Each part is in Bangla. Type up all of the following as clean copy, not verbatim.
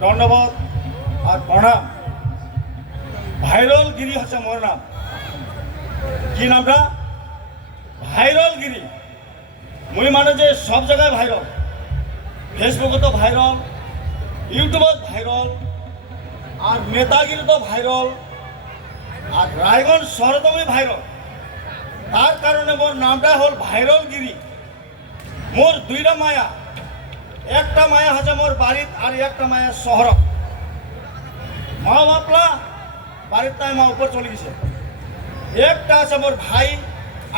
দণ্ডবোধ আর প্রণাম। ভাইরল গিরি হচ্ছে মোর নাম। কি নামটা? ভাইরল গিরি। মুই মানে যে সব জায়গায় ভাইরল, ফেসবুকে তো ভাইরল, ইউটিউবত ভাইরল, আর নেতাগিরি তো ভাইরল, আর রায়গঞ্জ শহরে তো আমি ভাইরল। তার কারণে মোর নামটা হল ভাইরল গিরি। মোর দুইটা মায়া, একটা মায়া হচ্ছে মোর বাড়িত আর একটা মায়া শহর। মা বাপলা বাড়ির তাই মা উপর চলে গেছে। একটা আছে মোর ভাই,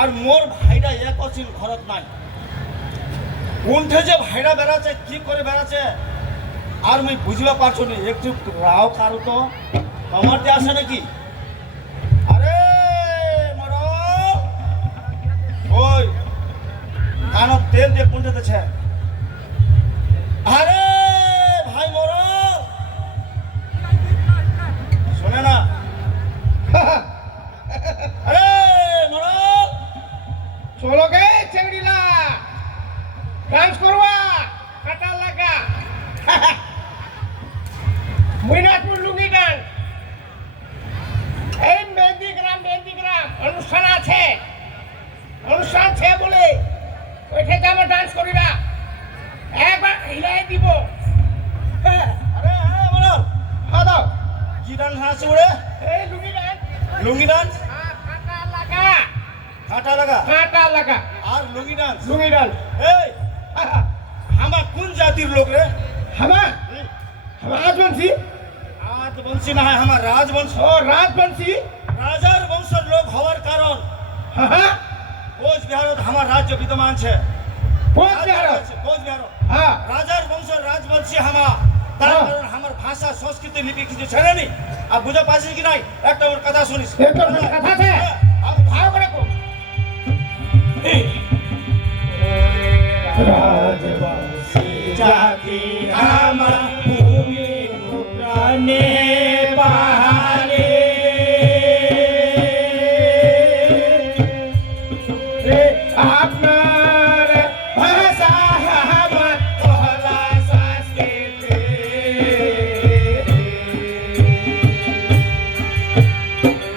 আর মোর ভাইটা এক অচিন ঘরত নাই। কোনঠে যে ভাইরা বেড়াচ্ছে, কি করে বেড়াচ্ছে আর মুই বুঝবা পারছো না। একটু রাও কারো তো তোমার যে আসে নাকি? আরে মরল ওই কানত তেল দিয়ে কোনটাতেছে? আরে ভাই মরল শোনে না? আরে মরল চলো গে চেংড়িলা ডান্স করবা কাটা লাগা মুইনাথপুর লুঙ্গি ডান্স। এই মেহেন্দি গ্রাম অনুষ্ঠান আছে, অনুষ্ঠান আছে বলে ওইঠে যাবো ডান্স করিবা। একবার হিলাই দিব। আরে হ্যাঁ মরল হ্যাঁ দাও। কি ডান্স আছে ওরে? এই লুঙ্গি ডান্স। লুঙ্গি ডান্স, কাটা লাগা কাঁটা লাগা কাটা লাগা আর লুঙ্গি ডান্স। লুঙ্গি ডান্স। এই হামা কোন জাতির লোক রে? হামা হামা রাজবংশী। রাজবংশী না হয় আমার রাজবংশ। ও রাজবংশী। রাজার বংশের লোক হওয়ার কারণ হ্যাঁ কোচবিহারত আমার রাজ্য বিদ্যমান আছে। কোচবিহার। কোচবিহার হ্যাঁ রাজার বংশের রাজবংশী হামা। তার হ্যাঁ। কারণ আমার ভাষা সংস্কৃতি লিপি কিছু ছেড়ে নি। আর বুঝে পাচ্ছিস কি নাই? একটা ওর কথা শুনিস। একটা ওর কথা আছে? হ্যাঁ। ভালো করে কো। রাজবংশী জাতি আমার ভূমি প্রাণে পাহাড়ে আপনার ভাষা আমার কলা সংস্কৃতি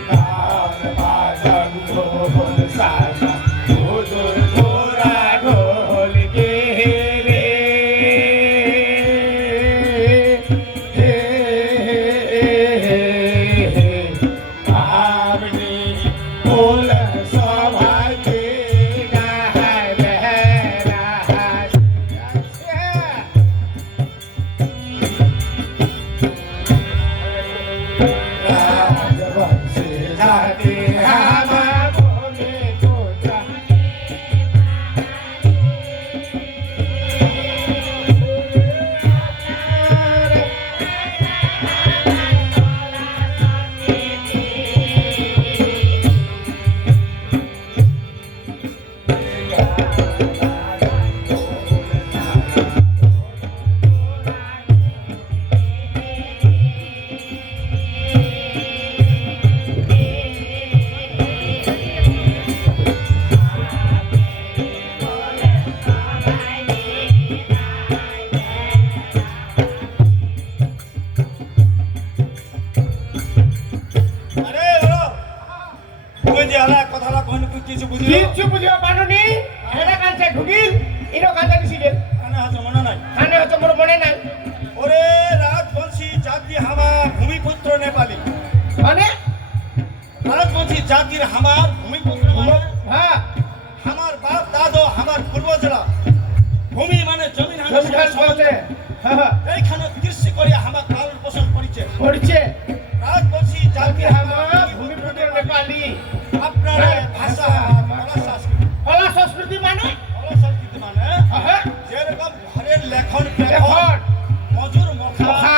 গান বাজন ঢোল সাজা হুজুর ঘোড়া ঢোল গে রে আপনি ফুল সভাকে গায় বেহরা রাজবংশী জাতি আমার ভূমি কোথা আরে হলো তুই যে আলা কথাটা কোন কিছু বুঝলি? কিচ্ছু বুঝিবা পারুনি। এটা কাছে ঢুকিল ইনো কাছে দিছিলেন কানে হাতে মনে নাই? কানে হচ্ছে মোর মনে নাই। ওরে রাজবংশী জাতি হামা ভূমিপুত্র নেপালি। মানে রাজবংশী জাতির হামার ভূমিপুত্র মানে হ্যাঁ আমার বাপ দাদো আমার পূর্বজরা ভূমি মানে জমিন জমিদার বলছে হ্যাঁ এইখানে কৃষি করিয়া হামা পালন পোষণ করিছে। পড়ছে রাজবংশী জাতি হামা হামা ভূমিপুত্র নেপালি। আপনার ভাষা কলা সংস্কৃতি। কলা সংস্কৃতি মানে কলা সংস্কৃতি মানে হ্যাঁ যেরকম ঘরের লেখন এখন মজুর মখা মখা।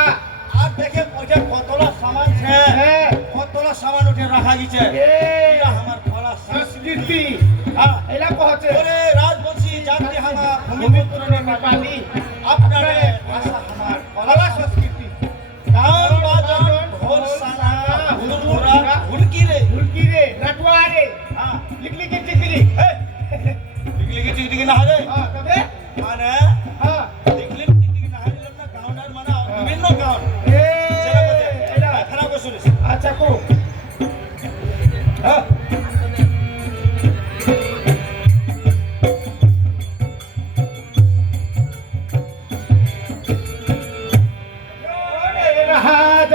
আর দেখে ওইটা কতলা সামান ছে, হ্যাঁ কতলা সামান উঠে রাখা গেছে। এই এটা আমার কলা সংস্কৃতি। সংস্কৃতি হ্যাঁ এলা কহছে ওরে রাজবংশী জাতি হামা ভূমিপুত্র ভূমিপুত্র নেপালি। আপনার ভাষা আমার কলা সংস্কৃতি। গান বাজন ঢোল সানা হুড়ুরা হুড়কি রে ঢুলকি রে রাটুয়া রে হ্যাঁ লিখলিকে চিকলি লিখলি টিকটিকি না হবে তবে মানে হ্যাঁ লিখলি টিকটিকি না হলে না গাউন্ডার মানে বিভিন্ন গাউন্ড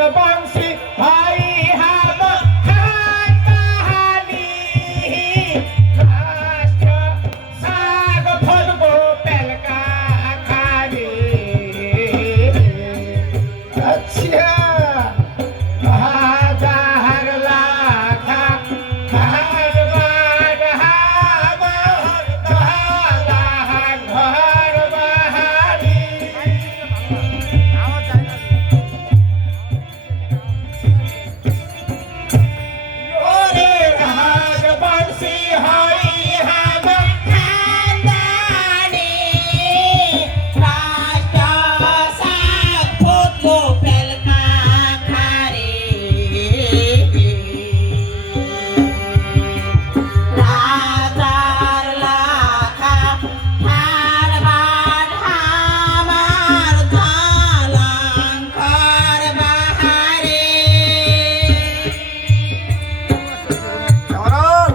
राजवंशी भाई हम खानदानी राष्ट्र साग भोजबो पेलका खानी अच्छा हजार लाखा घर बार हमार दहला घर बहारी ओरे राजवंशी हई हम खानदानी राष्ट्र साग भोजबो पेलका खारी राजार लाखा हार बाट हमार झालंकर बहारी চরণ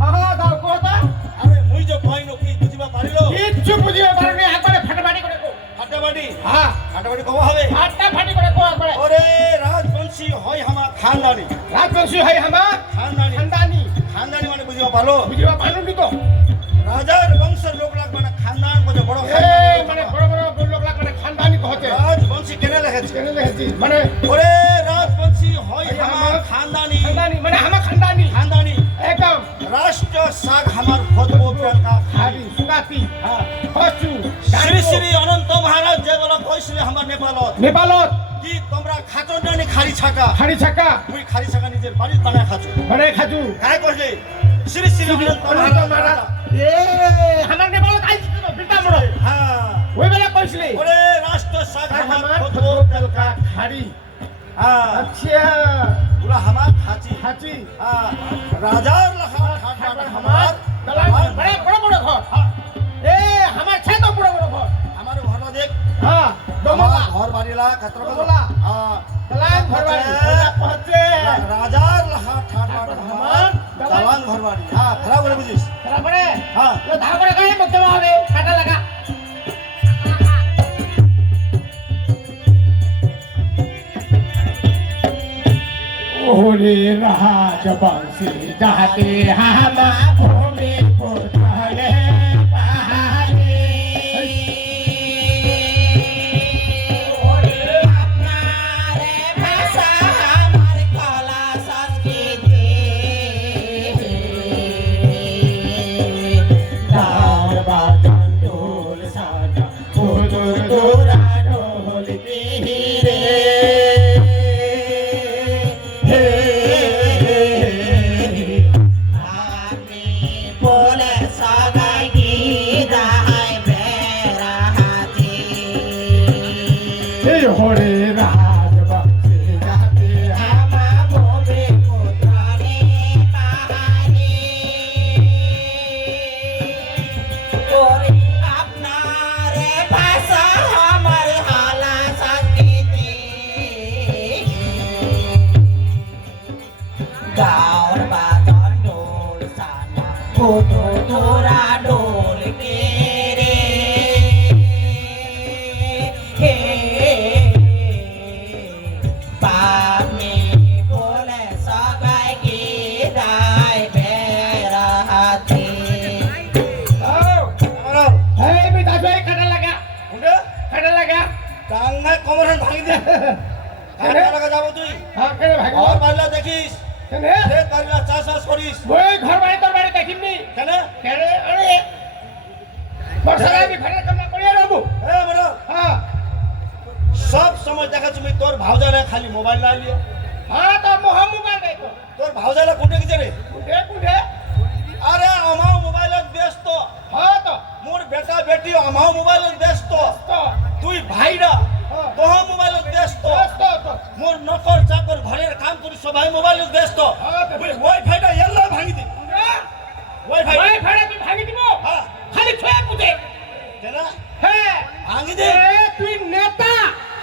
হ্যাঁ দাও কোথা আরে মুই যে কইনো কি বুঝিবা পারিল কিচ্ছু বুঝিয়ে পারবে একবারে ফাটাফাটি করে কো ফাটাফাটি হ্যাঁ ফাটাফাটি কব হবে ফাটাফাটি করে কো একবারে ওরে রাজবংশী হয় আমার খানদানি রাজবংশী হয় আমার খানদানি খানদানি খানদানি মানে বুঝিবা পারলো বুঝিবা পারলি তো রাজার বংশের লোক লাগ মানে খানদান বলে বড় এই মানে বড় বড় লোক লাগ মানে খানদানি কহতে রাজবংশী কেনে লেখেছে কেন লেখেছি মানে ওরে রাজবংশী হয় আমার খানদানি খানদানি মানে আমার খানদানি খানদানি একদম রাষ্ট্র সাগ আমার ফতবো পেলকা হারি সুগাতি হ্যাঁ কচু শ্রী শ্রী অনন্ত মহারাজ যে বলা কইছিলে আমার নেপালত নেপালত কি তোমরা খাচো নানি খালি ছাকা হাড়ি ছাকা মুই খালি ছাকা নিজের বাড়ির বানায় খাচো মানে খাজু কাই কইলে শ্রী শ্রী অনন্ত মহারাজ এ আমার নেপালত আইছি তো বিটা মোড় হ্যাঁ ওই বেলা কইছিলি ওরে রাষ্ট্র সাগ আমার আমার ফতবো পেলকা হাড়ি হ্যাঁ আচ্ছা পুরা আমার খাচি হাঁচি হ্যাঁ রাজার লাখা ঠাট আমার বড় বড় বড় ঘর এ আমার ছে তো বড় বড় ঘর আমার ঘরটা দেখ হ্যাঁ আমার দমলা ঘর বাড়িলা কত দমলা। হ্যাঁ দলান ঘর বাড়ি পৌঁছে রাজার লাখা ঠাট আমার দালান। দালান ঘর বাড়ি হ্যাঁ খারাপ করে বুঝিস তারপরে হ্যাঁ ধার করে গায়ে মধ্যে হবে কাটা লাগা ওরে রাজবংশী যাতে হামা ভূমি পুতলে পাহাড়ে ওরে আপনারে ভাষা আমার কলা সংস্কৃতি দার বাজন ঢোল সাজা দূর দূরা ঢোল তীরে बोले सगाई की दाई मेरा हाथी होरे राजवंशी जाते हम भूमि पुत्राने पहाड़ी ओरे अपना रे भाषा हमारे हाला संस्कृति गाँव बाजार ढोल साना फोटो थोड़ा ढोल के रे हे बाप में बोले सगाई की दाई मेरा हाथी আমার हे बेटा जो काटा लगा উঠে काटा लगा টাঙ্গায় কমরেন ভাঙি দে কাটা লাগা যাব তুই हाँ केने भाग ঘর বাড়িলা দেখিস केने সে বাড়িলা চাষ করিস ওই ঘর বাড়ি তোর বাড়ি দেখিনি কেন কেনে আরে বর্ষায় আমি ঘরে কাম করিয়া রবু এ বড় হ্যাঁ সব সময় দেখা তুমি তোর ভাউজালে খালি মোবাইল না লিয়ে হ্যাঁ তো মোহ মোবাইল নাই তো তোর ভাউজালে কোটে গেছে রে কুঠে কুঠে আরে আমার মোবাইলত ব্যস্ত হ্যাঁ তো মোর বেটা বেটি আমার মোবাইলত ব্যস্ত তো তুই ভাইরা হ্যাঁ। তোহ মোবাইলত ব্যস্ত তো মোর নকর চাকর ঘরের কাম করি সবাই মোবাইলত ব্যস্ত হ্যাঁ, তো- ওয়াইফাইটা এল্লা ভাঙি দে ওয়াইফাই ওই ভাড়া তুই ভাগি দিব হ্যাঁ খালি ছয় কুঠে কেন হ্যাঁ ভাঙি দে এ তুই নেতা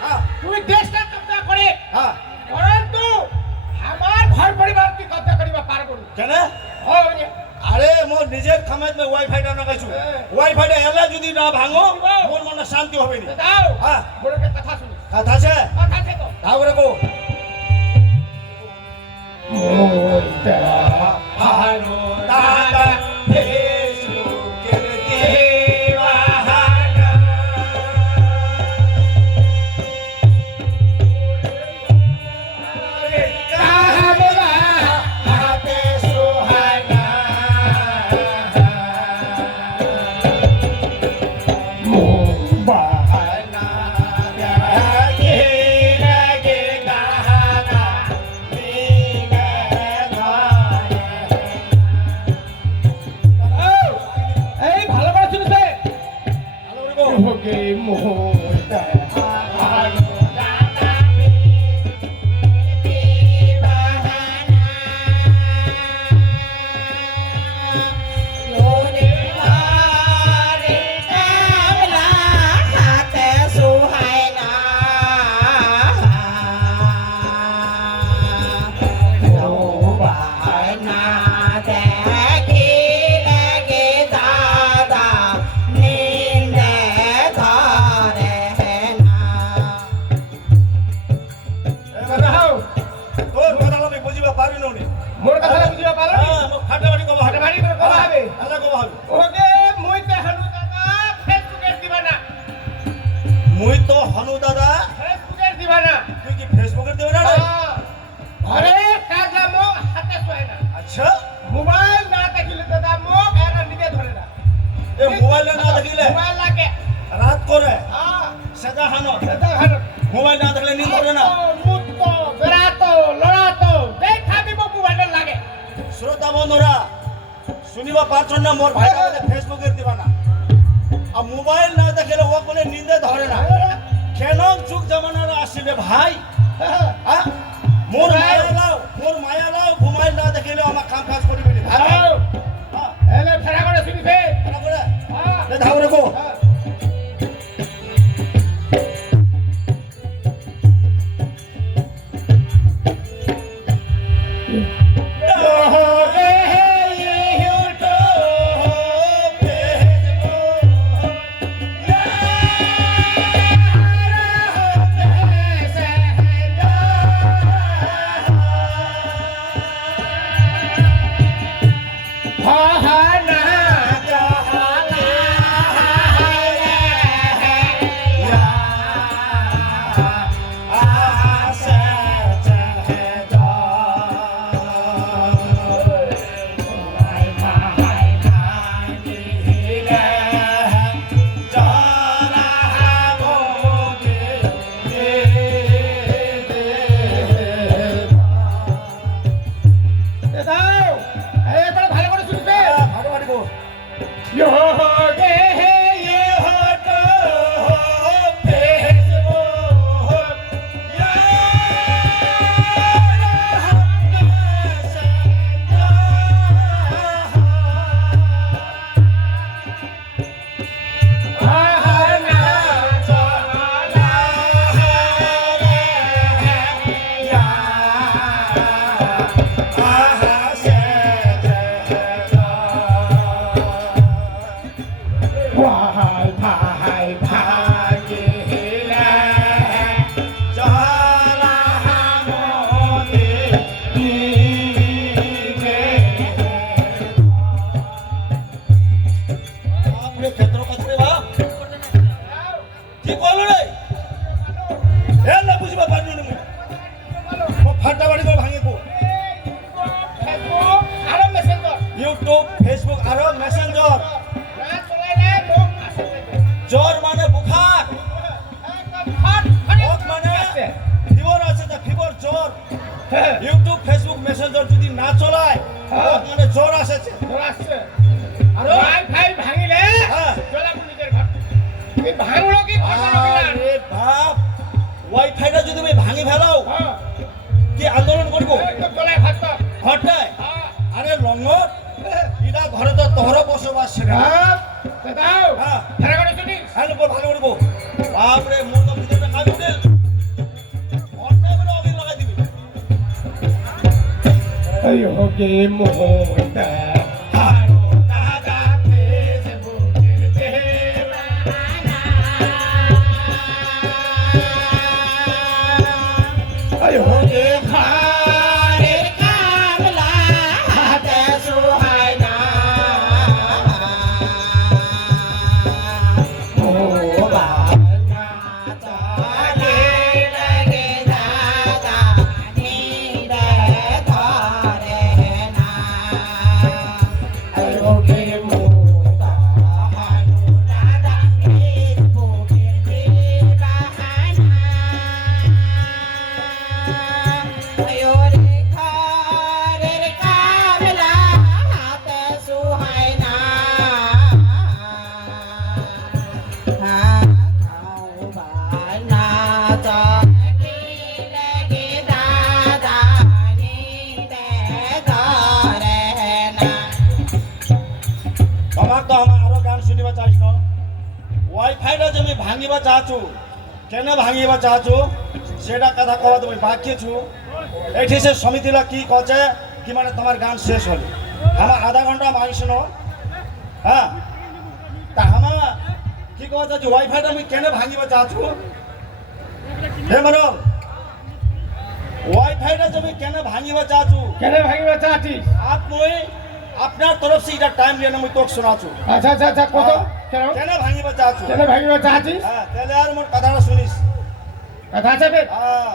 হ্যাঁ তুই দেশটা কব্জা করে হ্যাঁ পরন্তু আমার ঘর পরিবার তুই কব্জা করিবা পারবো না কেন হ্যাঁ বুঝে আরে মোর নিজের খামাত মে ওয়াইফাইটা লাগাইছু ওয়াইফাইটা এলা যদি না ভাঙো মোর মনে শান্তি হবে না যাও হ্যাঁ বড়কে কথা শুনি কথা আছে কথা আছে তো তাও করে কো ঘরে থাকলে মুখ হাতে শোয় না আচ্ছা মোবাইল না দেখিলে দাদা মুখ এরা নিজে ধরে না এ মোবাইল না দেখিলে মোবাইল লাগে রাত করে হ্যাঁ সেটা হানো দাদা ঘরে মোবাইল না দেখলে নিদ পড়ে না মুতো বেড়াতো লড়াতো দেখা দিব মোবাইল লাগে শ্রোতা বন্ধুরা শুনিবা পারছেন না মোর ভাইটা বলে ফেসবুকে দিবা না আর মোবাইল না দেখলে ও বলে নিন্দে ধরে না কেন যুগ জামানার আসিবে ভাই হ্যাঁ মোর মায়া লাও মোবাইল না দেখলে আমার কাম কাজ করিবে না ভাই হ্যাঁ এলে ফেরা করে শুনিবে এটা করে হ্যাঁ এ ধাও রাখো ইউটিউব ফেসবুক আর মেসেঞ্জর জ্বর মানে বুখার ওক মানে ফিবর আছে তা ফিবর জ্বর ইউটিউব ফেসবুক মেসেঞ্জর যদি না চলায় ওক মানে জ্বর আসেছে আর ওয়াইফাই ভাঙিলে হ্যাঁ চলা পুলিশের ঘর তুমি ভাঙলো কি আরে বাপ ওয়াইফাইটা যদি আমি ভাঙি ফেলাও হ্যাঁ কি আন্দোলন করবো একদম চলে ঘাটতো ঘরটায় হ্যাঁ আরে লঙ্গর এটা ঘরে তো তোর বসবাস সেটা দাও হ্যাঁ ফেরা করে শুনি হ্যাঁ ভালো করবো বাপরে মোর তো ভিতরটা কাজ উঠেল ঘরটায় বলে অবিল লাগাই দিবি আয়ো গে মোহটা হারো দাদা ফেসবুকের দেওয়ানা আয়ো গে ঘরে কামলা হাতে সুহায় না মোবাইল না চলে লাগে দাদা নিদে ধরে না আয়ো গে মোটা হানু দাদা ফেসবুকের দেওয়ানা আয়ো রে ঘরের কামলা হাতে সুহায় না খাওয়ার না চলে লাগে দাদা নিতে ধরে না তোমার তো আমার আরো গান শুনিবা চাইছ না ওয়াইফাইটা যে আমি ভাঙিবা চাহছু কেন ভাঙিবা চাহছু সেটা কথা কবা তুমি বাকিয়েছু এটি সে সমিতিরা কি কছে কি মানে তোমার গান শেষ হল আমার আধা ঘন্টা মাইস ন হ্যাঁ তা আমার কি কথা যে ওয়াইফাইটা আমি কেন ভাঙিবা চাহছু হে মরল ওয়াইফাইটা যে আমি কেন ভাঙিবা চাহছু কেন ভাঙিবা চাচ্ছিস আপনি আপনার তরফ से এটা টাইম লিয়ে আমি তোকে শোনাছু আচ্ছা আচ্ছা আচ্ছা কত কেন কেন ভাঙিবা চাহছু কেন ভাঙিবা চাচ্ছিস হ্যাঁ তাহলে আর মোর কথাটা শুনিস কথা আছে ফের হ্যাঁ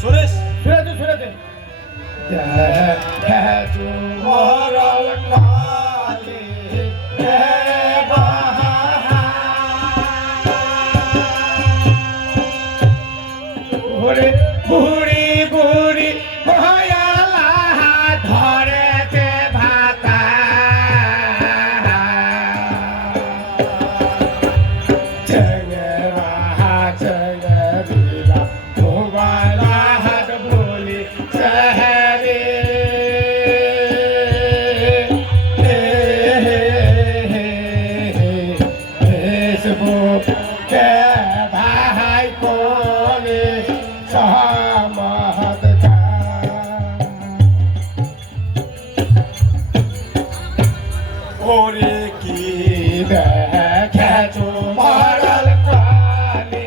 সুরেশ সুরেতে মরল কালে ওরে বুড়ি বুড়ি ভয়ালা ধরেছে ভাতা চঙ্গরা চঙ্গরিলা মোবাইলা হাত বলি শহরে ফেসবুক কে ভাই কোলে सहमत का ওরে কি देखे तुम्हारल काले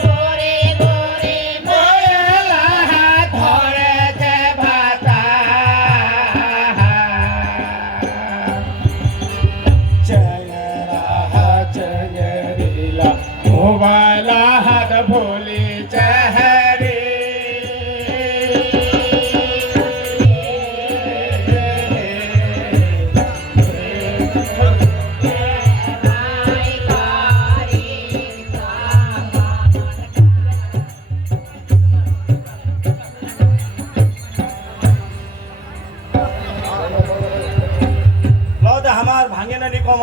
गोरे गोरे मोला धरे ते भाता चंगरीला मोबाइला हाथ भोली चेहरे লওতে আমার ভাঙে না নি কম